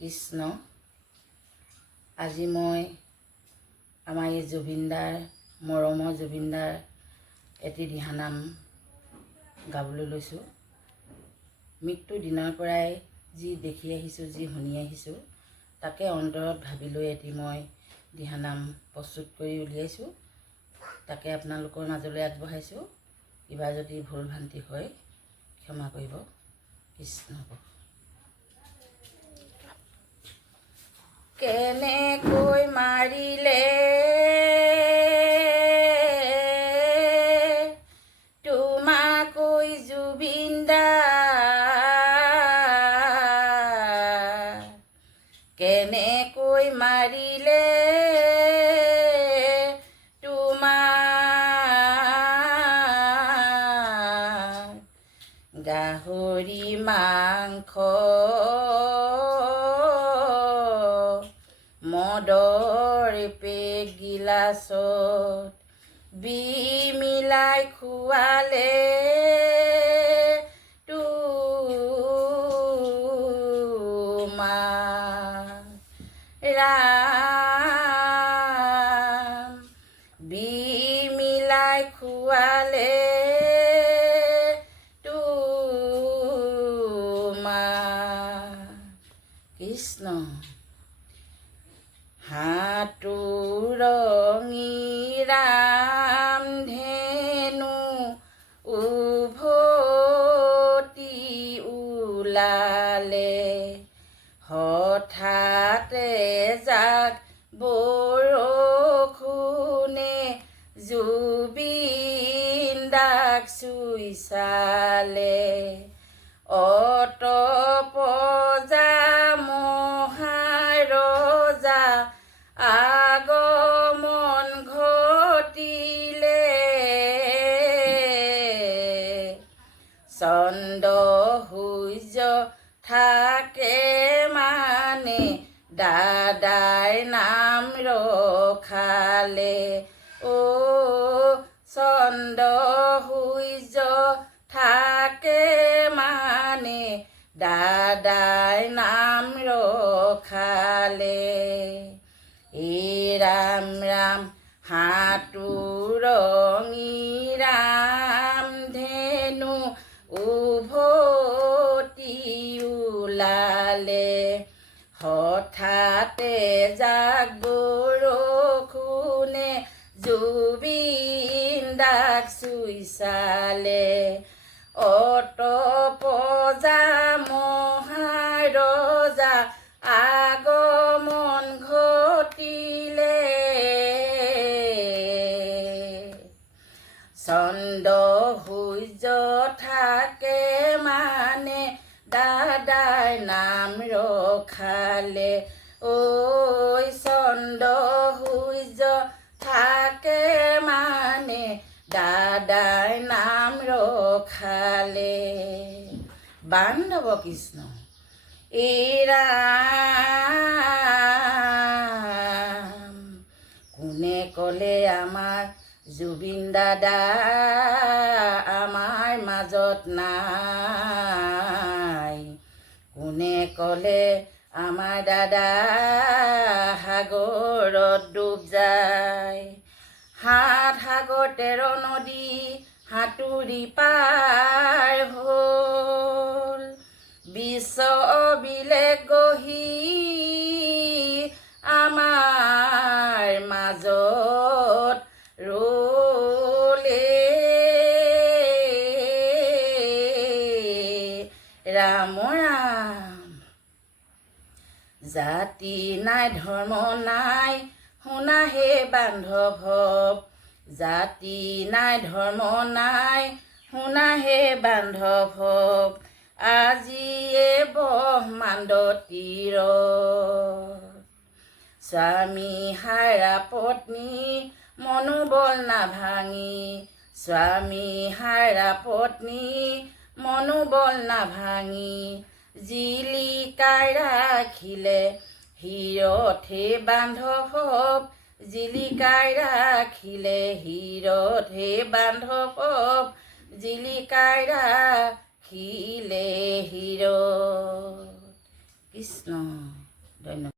কৃষ্ণ। আজি মই আমাৰ এই জুবিনদাৰ মৰমৰ জুবিনদাৰ এটি দিহানাম গাবলৈ লৈছোঁ। মৃত্যুৰ দিনৰ পৰাই যি দেখি আহিছোঁ, যি শুনি আহিছোঁ, তাকে অন্তৰত ভাবি লৈ এটি মই দিহানাম প্ৰস্তুত কৰি উলিয়াইছোঁ। তাকে আপোনালোকৰ মাজলৈ আগবঢ়াইছোঁ। কিবা যদি ভুল ভ্ৰান্তি হয় ক্ষমা কৰিব। কৃষ্ণ। কেনেকৈ মাৰিলে তোমাকৈ জুবিনদা, কেনেকৈ মাৰিলে তোমাক গাহৰি মাংস মদৰ পেক গিলাচত বিমিলাই খুৱালে তোমাক ৰাম, বিমিলাই খুৱালে তোমাক। কৃষ্ণ। হাতুৰঙি ৰামধেনু উভতি ওলালে, হঠাতে যাক বৰষুণে জুবিনদাক চুই চালে, অতপজা মহাৰজা আগমন ঘটিলে, চন্দ্ৰ সূৰ্য থাকে মানে দাদাই নাম ৰখালে। অ চন্দ্ৰ সূৰ্য থাকে মানে দাদাই নাম ৰখালে। ৰাম ৰাম হাতুৰঙি ৰামধেনু উভতি ওলালে, হঠাতে যাক বৰষুণে জুবিনদাক চুই চালে, অতপজা মহাৰজা আগমন ঘটিলে, চন্দ্ৰ সূৰ্য থাকে মানে দাদাই নাম ৰখালে। ঐ চন্দ্ৰ সূৰ্য থাকে মানে দাদাই নাম ৰখালে। বান্ধৱ কৃষ্ণ। ৰাম, কোনে ক'লে আমাৰ জুবিন দাদা আমাৰ মাজত নাই, কোনে ক'লে আমাৰ দাদা সাগৰত ডুব যায়, ৭ সাগৰ ১৩ নদী সাঁতুৰি পাৰ হ'ল, বিশ্ব অভিলেখ গঢ়ি আমাৰ মাজত ৰলে, ৰাম ৰাম। জাতি নাই ধৰ্ম নাই শুনা হে বান্ধৱ, জাতি নাই ধৰ্ম নাই শুনা হে বান্ধৱ, আজিয়ে ব্ৰহ্মাণ্ড তীৰত, স্বামী হাৰা পত্নী মনোবল নাভাঙি, স্বামী হাৰা পত্নী মনোবল নাভাঙি, জিলিকাই ৰাখিলে হিৰত হে বান্ধৱ, জিলিকাই ৰাখিলে হিৰত হে বান্ধৱ, জিলিকাই ৰাখিলে হিৰত। কৃষ্ণ ধন্যবাদ।